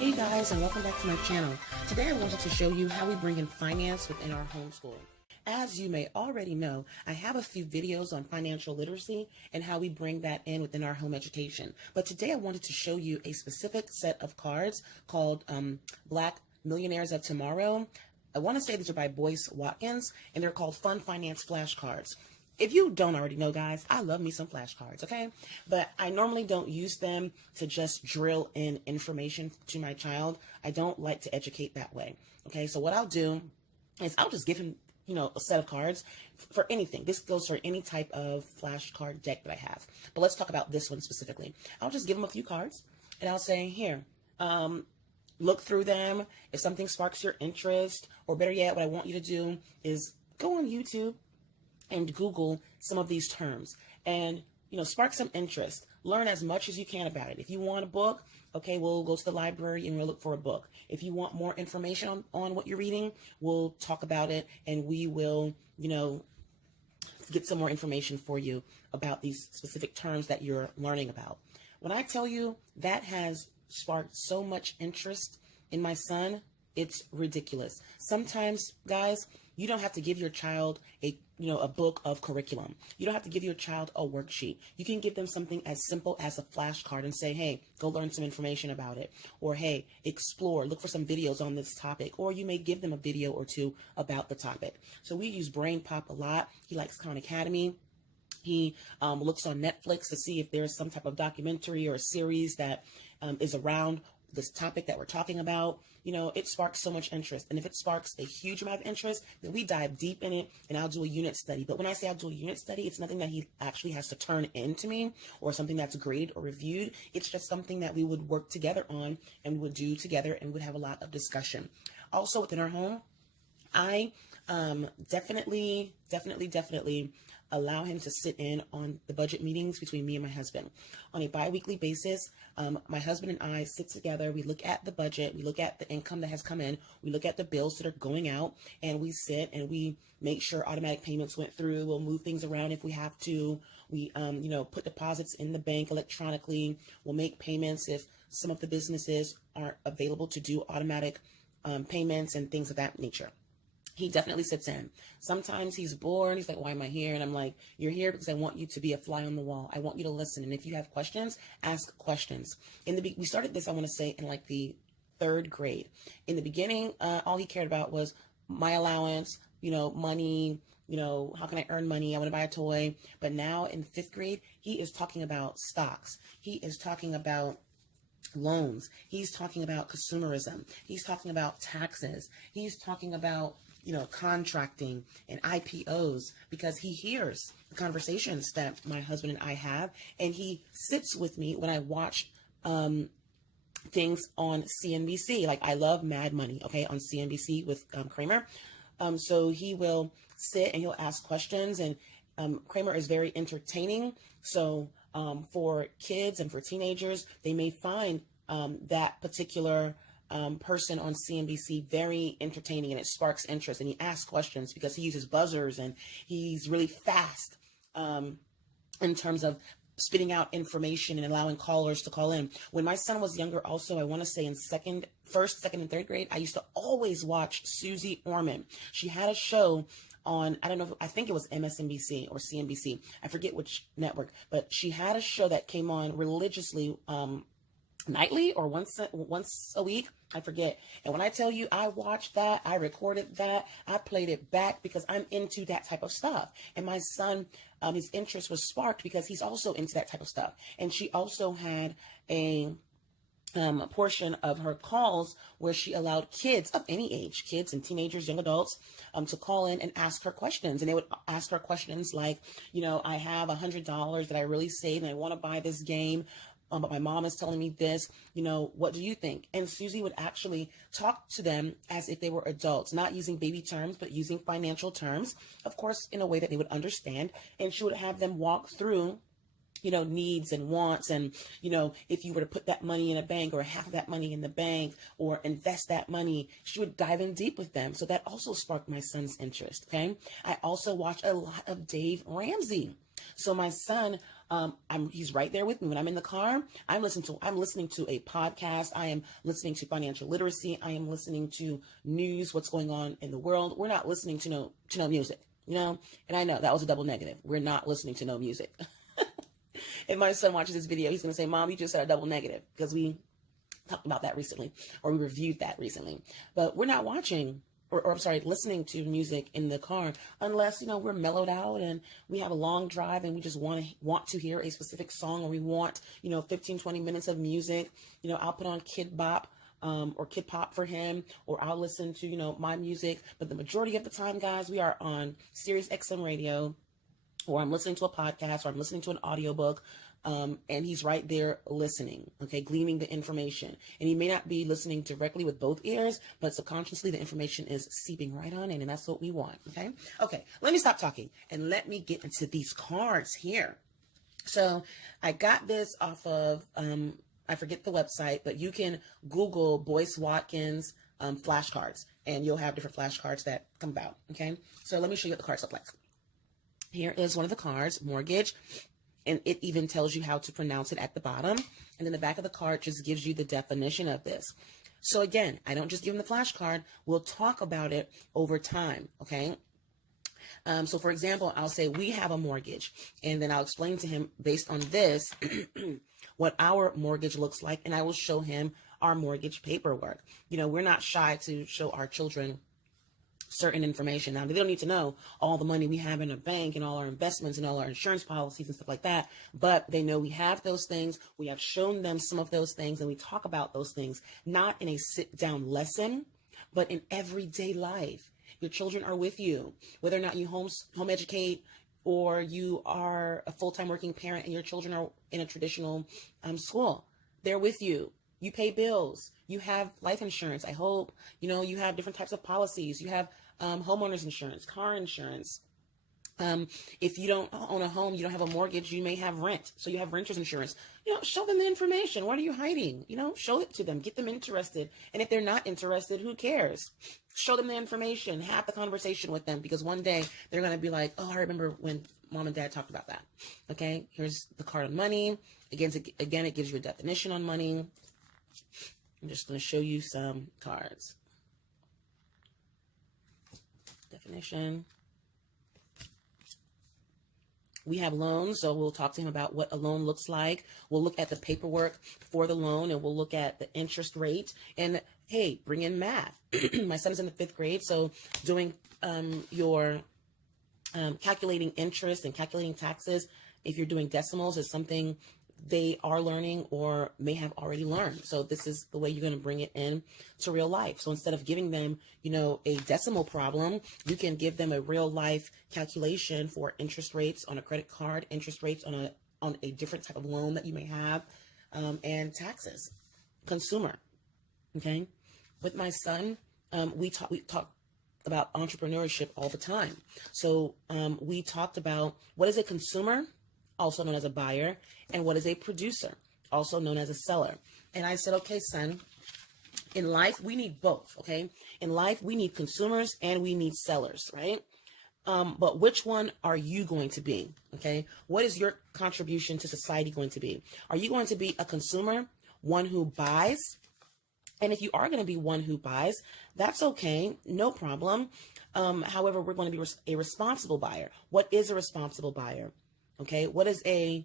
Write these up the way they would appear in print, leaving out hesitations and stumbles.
Hey guys, and welcome back to my channel. Today I wanted to show you how we bring in finance within our homeschooling. As you may already know, I have a few videos on financial literacy and how we bring that in within our home education. But today I wanted to show you a specific set of cards called Black Millionaires of Tomorrow. I want to say these are by Boyce Watkins, and they're called Fun Finance Flashcards. If you don't already know, guys, I love me some flashcards, okay? But I normally don't use them to just drill in information to my child. I don't like to educate that way, okay? So what I'll do is I'll just give him, a set of cards for anything. This goes for any type of flashcard deck that I have. But let's talk about this one specifically. I'll just give him a few cards, and I'll say, here, look through them. If something sparks your interest, or better yet, what I want you to do is go on YouTube and Google some of these terms and, spark some interest. Learn as much as you can about it. If you want a book, okay, we'll go to the library and we'll look for a book. If you want more information on what you're reading, we'll talk about it and we will, get some more information for you about these specific terms that you're learning about. When I tell you that has sparked so much interest in my son, it's ridiculous. Sometimes, guys, you don't have to give your child a book of curriculum. You don't have to give your child a worksheet. You can give them something as simple as a flashcard and say, hey, go learn some information about it. Or, hey, explore, look for some videos on this topic. Or you may give them a video or two about the topic. So we use Brain Pop a lot. He likes Khan Academy. He looks on Netflix to see if there's some type of documentary or a series that is around this topic that we're talking about. It sparks so much interest. And if it sparks a huge amount of interest, then we dive deep in it and I'll do a unit study. But when I say I'll do a unit study, it's nothing that he actually has to turn into me or something that's graded or reviewed. It's just something that we would work together on and we would do together and we would have a lot of discussion. Also within our home, I definitely allow him to sit in on the budget meetings between me and my husband. On a bi-weekly basis, my husband and I sit together, we look at the budget, we look at the income that has come in, we look at the bills that are going out, and we sit and we make sure automatic payments went through. We'll move things around if we have to. We, put deposits in the bank electronically. We'll make payments if some of the businesses aren't available to do automatic payments and things of that nature. He definitely sits in. Sometimes he's bored. He's like, why am I here? And I'm like, you're here because I want you to be a fly on the wall. I want you to listen. And if you have questions, ask questions. We started this, I want to say, in like the 3rd grade. In the beginning, all he cared about was my allowance, money, how can I earn money? I want to buy a toy. But now in 5th grade, he is talking about stocks. He is talking about loans. He's talking about consumerism. He's talking about taxes. He's talking about contracting and IPOs, because he hears the conversations that my husband and I have, and he sits with me when I watch things on CNBC. Like, I love Mad Money, okay, on CNBC with Kramer. So he will sit and he'll ask questions, and Kramer is very entertaining. So for kids and for teenagers, they may find that particular person on CNBC very entertaining, and it sparks interest, and he asks questions because he uses buzzers and he's really fast in terms of spitting out information and allowing callers to call in. When my son was younger, also, I want to say in 1st, 2nd, and 3rd grade, I used to always watch Susie Orman. She had a show on, I think it was MSNBC or CNBC. I forget which network, but she had a show that came on religiously, nightly or once a week, I forget. And when I tell you I watched that, I recorded that, I played it back because I'm into that type of stuff. And my son, his interest was sparked because he's also into that type of stuff. And she also had a portion of her calls where she allowed kids of any age, kids and teenagers, young adults, to call in and ask her questions. And they would ask her questions like, I have $100 that I really saved and I want to buy this game. But my mom is telling me this, what do you think? And Susie would actually talk to them as if they were adults, not using baby terms, but using financial terms, of course, in a way that they would understand. And she would have them walk through, needs and wants. And, if you were to put that money in a bank or half of that money in the bank or invest that money, she would dive in deep with them. So that also sparked my son's interest. Okay. I also watched a lot of Dave Ramsey. So my son He's right there with me when I'm in the car. I'm listening to a podcast. I am listening to financial literacy. I am listening to news, what's going on in the world. We're not listening to no music, and I know that was a double negative. We're not listening to no music. If my son watches this video, he's going to say, Mom, you just said a double negative, because we talked about that recently, or we reviewed that recently. But we're not watching, or I'm sorry, listening to music in the car unless, we're mellowed out and we have a long drive and we just want to hear a specific song, or we want, 15, 20 minutes of music. I'll put on Kid Bop or Kid Pop for him, or I'll listen to, my music. But the majority of the time, guys, we are on Sirius XM radio, or I'm listening to a podcast, or I'm listening to an audiobook. And he's right there listening, okay, gleaning the information. And he may not be listening directly with both ears, but subconsciously the information is seeping right on in, and that's what we want, okay? Okay, let me stop talking and let me get into these cards here. So I got this off of, I forget the website, but you can Google Boyce Watkins flashcards, and you'll have different flashcards that come about, okay? So let me show you what the cards look like. Here is one of the cards, mortgage. And it even tells you how to pronounce it at the bottom. And then the back of the card just gives you the definition of this. So again, I don't just give him the flashcard. We'll talk about it over time, okay? So for example, I'll say we have a mortgage, and then I'll explain to him based on this what our mortgage looks like, and I will show him our mortgage paperwork. We're not shy to show our children certain information. Now, they don't need to know all the money we have in a bank and all our investments and all our insurance policies and stuff like that, but they know we have those things. We have shown them some of those things, and we talk about those things, not in a sit-down lesson, but in everyday life. Your children are with you, whether or not you home educate, or you are a full-time working parent and your children are in a traditional school. They're with you. You pay bills. You have life insurance. I hope, you have different types of policies. You have homeowners insurance, car insurance. If you don't own a home, you don't have a mortgage, you may have rent. So you have renter's insurance. Show them the information. What are you hiding? Show it to them. Get them interested. And if they're not interested, who cares? Show them the information. Have the conversation with them, because one day they're going to be like, oh, I remember when Mom and Dad talked about that. Okay, here's the card on money. Again, it gives you a definition on money. I'm just going to show you some cards. Definition. We have loans, so we'll talk to him about what a loan looks like. We'll look at the paperwork for the loan, and we'll look at the interest rate. And hey, bring in math. My son is in the 5th grade, so doing your calculating interest and calculating taxes, if you're doing decimals, is something they are learning or may have already learned. So this is the way you're going to bring it in to real life. So instead of giving them, a decimal problem, you can give them a real life calculation for interest rates on a credit card, interest rates on a different type of loan that you may have, and taxes. Consumer. Okay. With my son, we talk about entrepreneurship all the time. So we talked about what is a consumer, also known as a buyer, and what is a producer, also known as a seller. And I said, okay, son, in life, we need both, okay? In life, we need consumers and we need sellers, right? But which one are you going to be, okay? What is your contribution to society going to be? Are you going to be a consumer, one who buys? And if you are going to be one who buys, that's okay, no problem. However, we're going to be a responsible buyer. What is a responsible buyer? Okay, what is a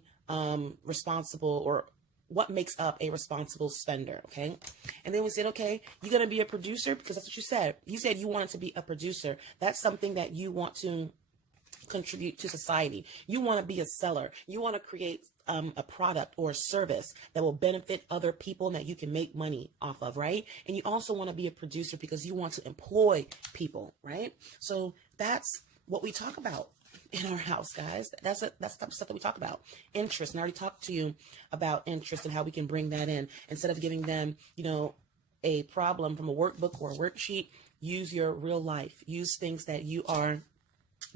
responsible, or what makes up a responsible spender? Okay, and then we said, okay, you're going to be a producer, because that's what you said. You said you wanted to be a producer. That's something that you want to contribute to society. You want to be a seller. You want to create a product or a service that will benefit other people and that you can make money off of, right? And you also want to be a producer because you want to employ people, right? So that's what we talk about in our house, guys. That's the type of stuff that we talk about. Interest. And I already talked to you about interest and how we can bring that in. Instead of giving them, a problem from a workbook or a worksheet, use your real life. Use things that you are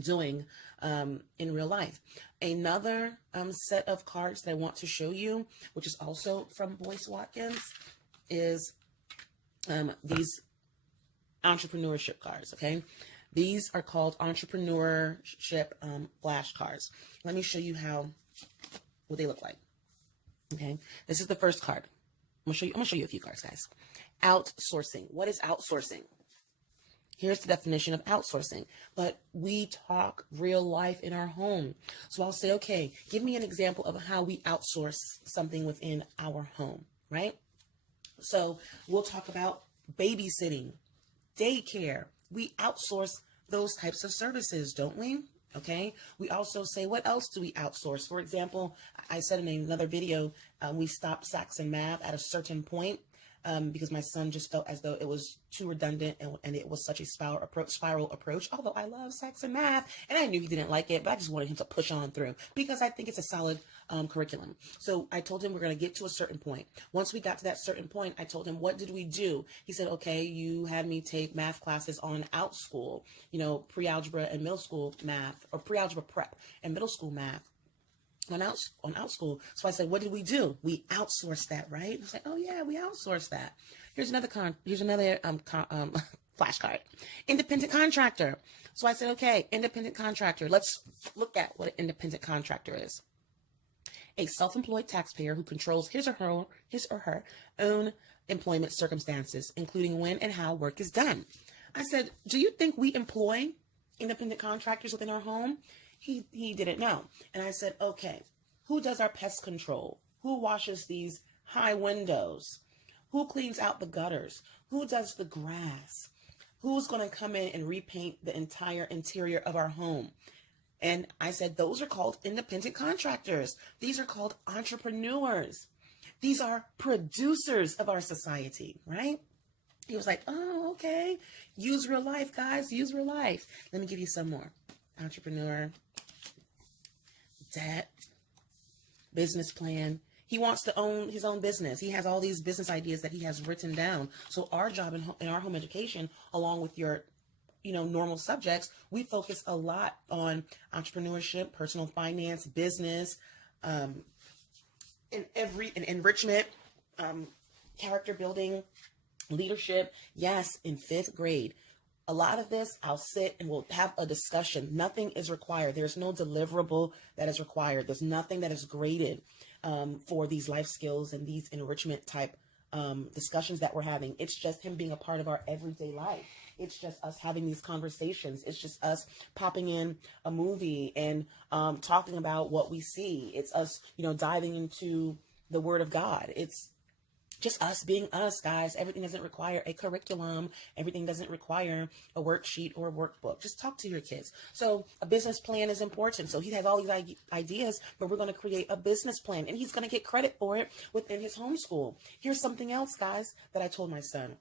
doing in real life. Another set of cards that I want to show you, which is also from Boyce Watkins, is these entrepreneurship cards, okay? These are called entrepreneurship flashcards. Let me show you how what they look like. Okay, this is the first card. I'm gonna show you a few cards, guys. Outsourcing. What is outsourcing? Here's the definition of outsourcing. But we talk real life in our home. So I'll say, okay, give me an example of how we outsource something within our home, right? So we'll talk about babysitting, daycare. We outsource those types of services, don't we? Okay. We also say, what else do we outsource? For example, I said in another video, we stopped Sax and Math at a certain point. Because my son just felt as though it was too redundant and it was such a spiral approach, although I love Sax and Math and I knew he didn't like it, but I just wanted him to push on through because I think it's a solid curriculum. So I told him we're going to get to a certain point. Once we got to that certain point, I told him, what did we do? He said, okay, you had me take math classes on OutSchool, pre-algebra and middle school math, or pre-algebra prep and middle school math. On OutSchool. So I said, what did we do? We outsourced that, right? I was like, oh yeah, we outsourced that. Here's another flashcard. Independent contractor. So I said, okay, independent contractor. Let's look at what an independent contractor is. A self-employed taxpayer who controls his or her own employment circumstances, including when and how work is done. I said, do you think we employ independent contractors within our home? He didn't know. And I said, okay, who does our pest control? Who washes these high windows? Who cleans out the gutters? Who does the grass? Who's going to come in and repaint the entire interior of our home? And I said, those are called independent contractors. These are called entrepreneurs. These are producers of our society, right? He was like, oh, okay. Use real life, guys. Use real life. Let me give you some more. Entrepreneur, debt, business plan. He wants to own his own business. He has all these business ideas that he has written down. So our job in our home education, along with your, normal subjects, we focus a lot on entrepreneurship, personal finance, business, enrichment, character building, leadership. Yes, in 5th grade. A lot of this, I'll sit and we'll have a discussion. Nothing is required. There's no deliverable that is required. There's nothing that is graded for these life skills and these enrichment type discussions that we're having. It's just him being a part of our everyday life. It's just us having these conversations. It's just us popping in a movie and talking about what we see. It's us, diving into the Word of God. It's just us being us, guys. Everything doesn't require a curriculum. Everything doesn't require a worksheet or a workbook. Just talk to your kids. So a business plan is important. So he has all these ideas, but we're going to create a business plan and he's going to get credit for it within his homeschool. Here's something else, guys, that I told my son.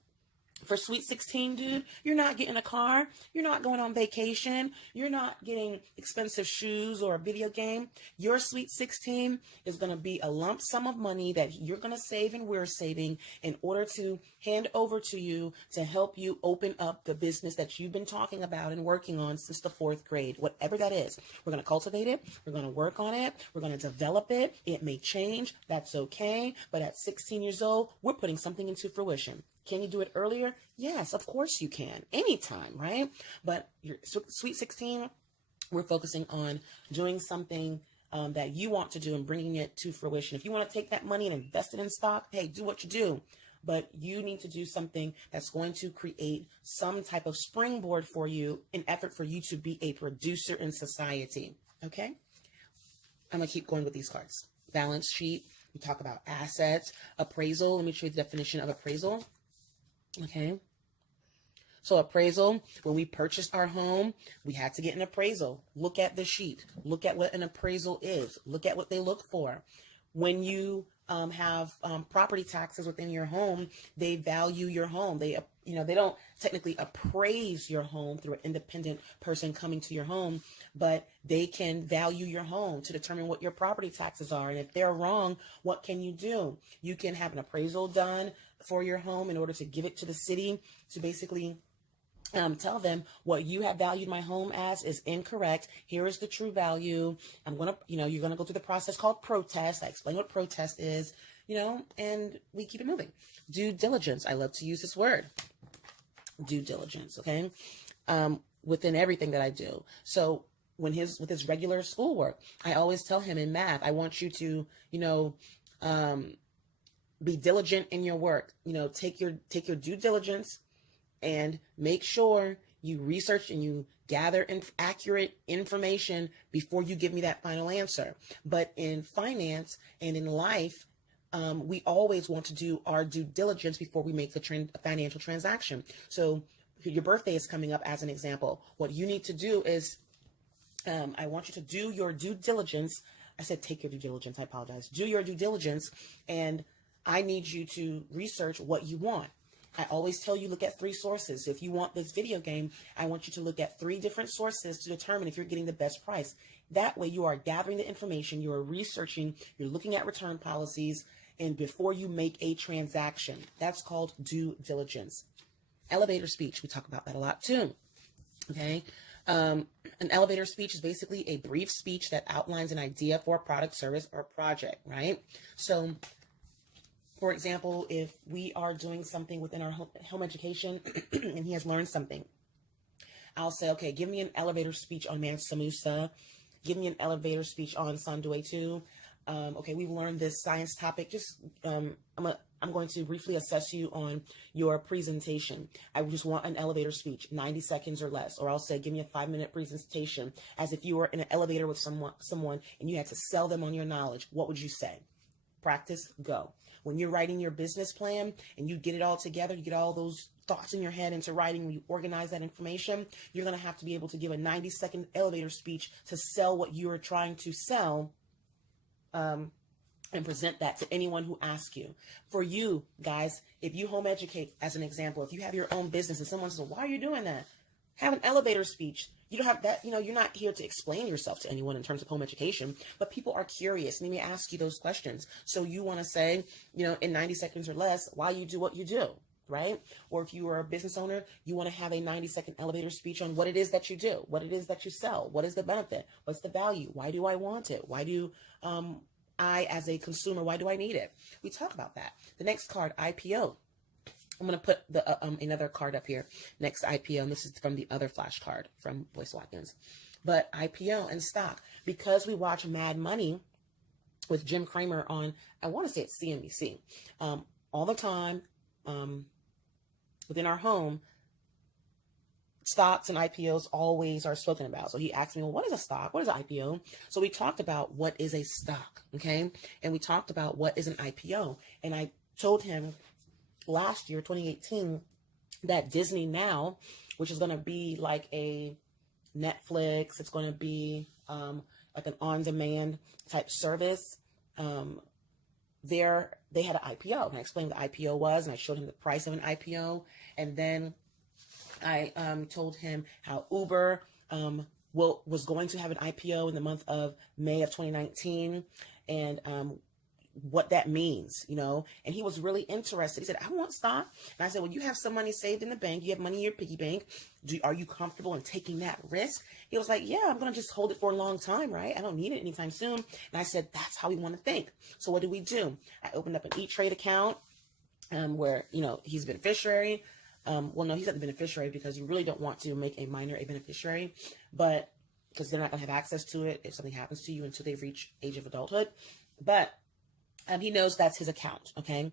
For Sweet 16, dude, you're not getting a car. You're not going on vacation. You're not getting expensive shoes or a video game. Your Sweet 16 is going to be a lump sum of money that you're going to save and we're saving in order to hand over to you to help you open up the business that you've been talking about and working on since the 4th grade, whatever that is. We're going to cultivate it. We're going to work on it. We're going to develop it. It may change. That's okay. But at 16 years old, we're putting something into fruition. Can you do it earlier? Yes, of course you can. Anytime, right? But your Sweet 16, we're focusing on doing something that you want to do and bringing it to fruition. If you want to take that money and invest it in stock, hey, do what you do. But you need to do something that's going to create some type of springboard for you, an effort for you to be a producer in society. Okay? I'm going to keep going with these cards. Balance sheet. We talk about assets. Appraisal. Let me show you the definition of appraisal. Okay. So appraisal, when we purchased our home, we had to get an appraisal. Look at the sheet. Look at what an appraisal is. Look at what they look for. When you have property taxes within your home, they value your home. They don't technically appraise your home through an independent person coming to your home, but they can value your home to determine what your property taxes are. And if they're wrong, what can you do? You can have an appraisal done for your home in order to give it to the city to basically tell them what you have valued my home as is incorrect. Here is the true value. I'm going to, you're going to go through the process called protest. I explain what protest is, and we keep it moving. Due diligence. I love to use this word. Due diligence. Okay. Within everything that I do. So with his regular schoolwork. I always tell him in math, I want you to, be diligent in your work. Take your due diligence and make sure you research and you gather accurate information before you give me that final answer. But in finance and in life, we always want to do our due diligence before we make a financial transaction. So your birthday is coming up as an example. What you need to do is, I want you to do your due diligence. I said take your due diligence. I apologize. Do your due diligence, and I need you to research what you want. I always tell you, look at 3 sources. If you want this video game, I want you to look at 3 different sources to determine if you're getting the best price. That way you are gathering the information, you are researching, you're looking at return policies, and before you make a transaction. That's called due diligence. Elevator speech, we talk about that a lot too. Okay. An elevator speech is basically a brief speech that outlines an idea for a product, service, or project, right? So, for example, if we are doing something within our home education and he has learned something, I'll say, okay, give me an elevator speech on Mansa Musa. Give me an elevator speech on Sanduetu. Okay, we've learned this science topic. Just, I'm going to briefly assess you on your presentation. I just want an elevator speech, 90 seconds or less. Or I'll say, give me a 5-minute presentation as if you were in an elevator with someone and you had to sell them on your knowledge. What would you say? Practice, go. When you're writing your business plan and you get it all together, you get all those thoughts in your head into writing, when you organize that information, you're going to have to be able to give a 90-second elevator speech to sell what you're trying to sell, and present that to anyone who asks you. For you guys, if you home educate, as an example, if you have your own business and someone says, why are you doing that? Have an elevator speech. You don't have that, you're not here to explain yourself to anyone in terms of home education, but people are curious and they may ask you those questions. So you want to say, in 90 seconds or less, why you do what you do, right? Or if you are a business owner, you want to have a 90-second elevator speech on what it is that you do, what it is that you sell, what is the benefit, what's the value, why do I want it, why do I, as a consumer, why do I need it? We talk about that. The next card, IPO. I'm going to put the another card up here, next IPO, and this is from the other flashcard from Boyce Watkins. But IPO and stock, because we watch Mad Money with Jim Cramer on, I want to say it's CNBC, all the time within our home, stocks and IPOs always are spoken about. So he asked me, well, what is a stock? What is an IPO? So we talked about what is a stock, okay? And we talked about what is an IPO. And I told him last year, 2018, that Disney Now, which is going to be like a Netflix, it's going to be like an on-demand type service. They had an IPO, and I explained what the IPO was, and I showed him the price of an IPO, and then I told him how Uber was going to have an IPO in the month of May of 2019, and what that means, and he was really interested. He said, I want stock. And I said, well, you have some money saved in the bank. You have money in your piggy bank. Are you comfortable in taking that risk? He was like, yeah, I'm going to just hold it for a long time, right? I don't need it anytime soon. And I said, that's how we want to think. So what do we do? I opened up an E-Trade account where, he's a beneficiary. Well, no, he's not the beneficiary because you really don't want to make a minor a beneficiary, but because they're not going to have access to it if something happens to you until they reach age of adulthood. But he knows that's his account. Okay.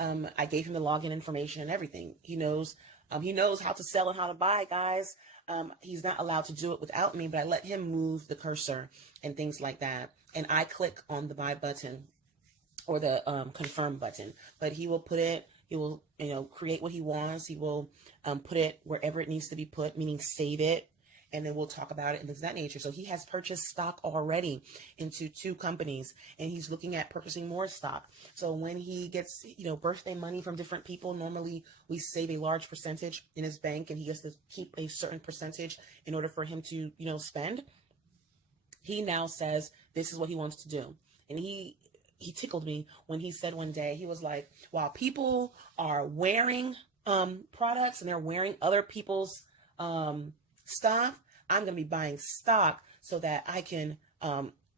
I gave him the login information and everything. He knows how to sell and how to buy, guys. He's not allowed to do it without me, but I let him move the cursor and things like that. And I click on the buy button or the confirm button, but he will put it, he will, create what he wants. He will put it wherever it needs to be put, meaning save it. And then we'll talk about it and things of that nature. So he has purchased stock already into 2 companies, and he's looking at purchasing more stock. So when he gets, birthday money from different people, normally we save a large percentage in his bank, and he has to keep a certain percentage in order for him to, spend. He now says this is what he wants to do. And he tickled me when he said one day, he was like, while people are wearing products and they're wearing other people's stuff, I'm going to be buying stock so that I can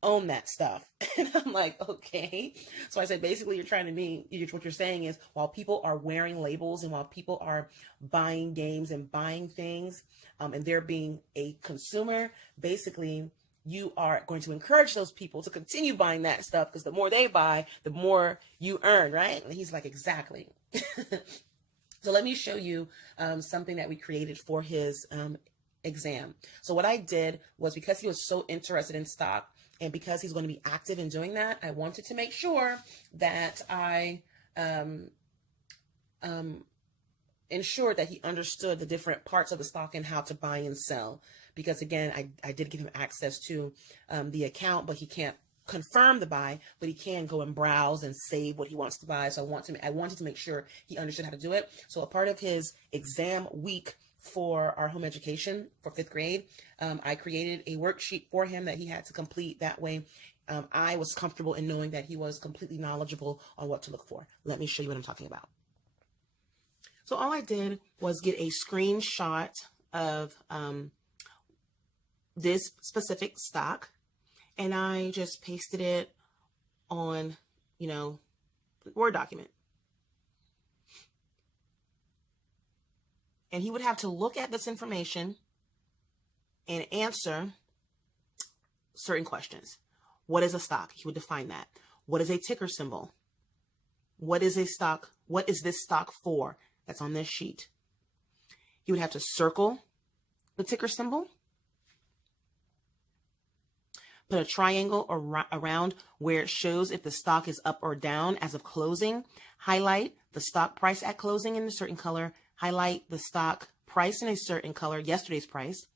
own that stuff. And I'm like, okay. So I said, basically, what you're saying is, while people are wearing labels and while people are buying games and buying things, and they're being a consumer, basically, you are going to encourage those people to continue buying that stuff, because the more they buy, the more you earn, right? And he's like, exactly. So let me show you something that we created for his exam. So what I did was, because he was so interested in stock, and because he's going to be active in doing that, I wanted to make sure that I ensured that he understood the different parts of the stock and how to buy and sell. Because again, I did give him access to the account, but he can't confirm the buy, but he can go and browse and save what he wants to buy. So I wanted to make sure he understood how to do it. So a part of his exam week for our home education for 5th grade, I created a worksheet for him that he had to complete. That way, I was comfortable in knowing that he was completely knowledgeable on what to look for. Let me show you what I'm talking about. So all I did was get a screenshot of this specific stock, and I just pasted it on, Word document. And he would have to look at this information and answer certain questions. What is a stock? He would define that. What is a ticker symbol? What is a stock? What is this stock for? That's on this sheet. He would have to circle the ticker symbol, put a triangle around where it shows if the stock is up or down as of closing, highlight the stock price at closing in a certain color, highlight the stock price in a certain color, yesterday's price.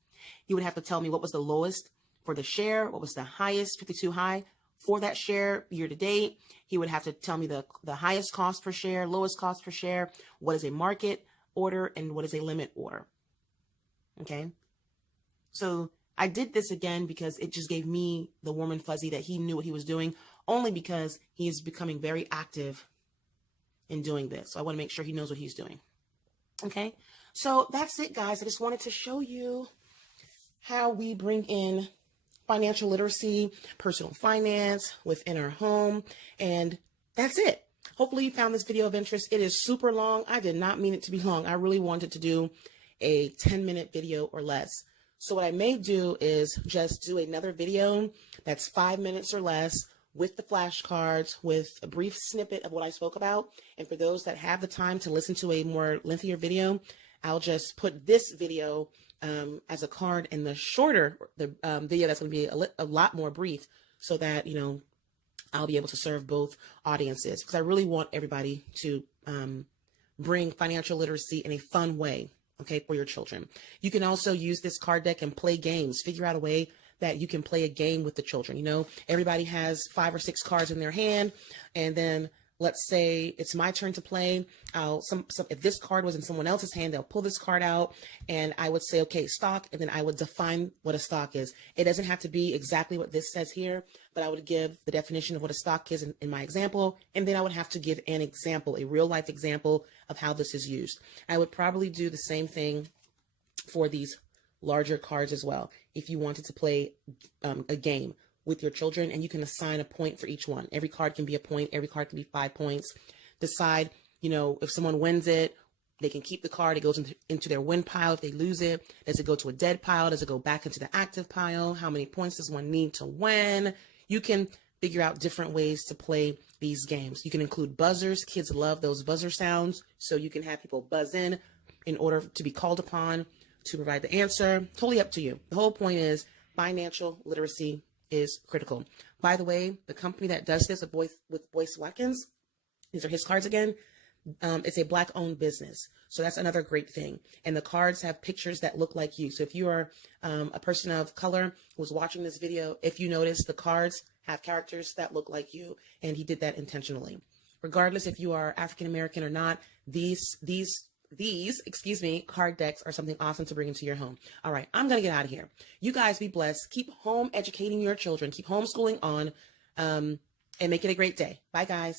He would have to tell me what was the lowest for the share, what was the highest 52 high for that share year to date. He would have to tell me the highest cost per share, lowest cost per share, what is a market order, and what is a limit order. Okay. So I did this again because it just gave me the warm and fuzzy that he knew what he was doing, only because he is becoming very active in doing this. So I want to make sure he knows what he's doing. Okay. So that's it, guys. I just wanted to show you how we bring in financial literacy, personal finance within our home. And that's it. Hopefully you found this video of interest. It is super long. I did not mean it to be long. I really wanted to do a 10-minute video or less. So what I may do is just do another video that's 5 minutes or less with the flashcards, with a brief snippet of what I spoke about. And for those that have the time to listen to a more lengthier video, I'll just put this video as a card, and the shorter video that's going to be a lot more brief, so that, I'll be able to serve both audiences, because I really want everybody to bring financial literacy in a fun way, okay, for your children. You can also use this card deck and play games. Figure out a way that you can play a game with the children. Everybody has 5 or 6 cards in their hand, and then let's say it's my turn to play. If this card was in someone else's hand, they'll pull this card out, and I would say, okay, stock, and then I would define what a stock is. It doesn't have to be exactly what this says here, but I would give the definition of what a stock is in my example, and then I would have to give an example, a real life example of how this is used. I would probably do the same thing for these larger cards as well, if you wanted to play a game with your children, and you can assign a point for each one. Every card can be a point. Every card can be 5 points. Decide, if someone wins it, they can keep the card. It goes into their win pile. If they lose it, does it go to a dead pile? Does it go back into the active pile? How many points does one need to win? You can figure out different ways to play these games. You can include buzzers. Kids love those buzzer sounds. So you can have people buzz in order to be called upon to provide the answer. Totally up to you. The whole point is financial literacy is critical. By the way, the company that does this with Boyce Watkins, these are his cards again. It's a Black-owned business. So that's another great thing. And the cards have pictures that look like you. So if you are a person of color who's watching this video, if you notice, the cards have characters that look like you, and he did that intentionally. Regardless if you are African American or not, these card decks are something awesome to bring into your home. All right, I'm going to get out of here. You guys be blessed. Keep home educating your children. Keep homeschooling on, and make it a great day. Bye, guys.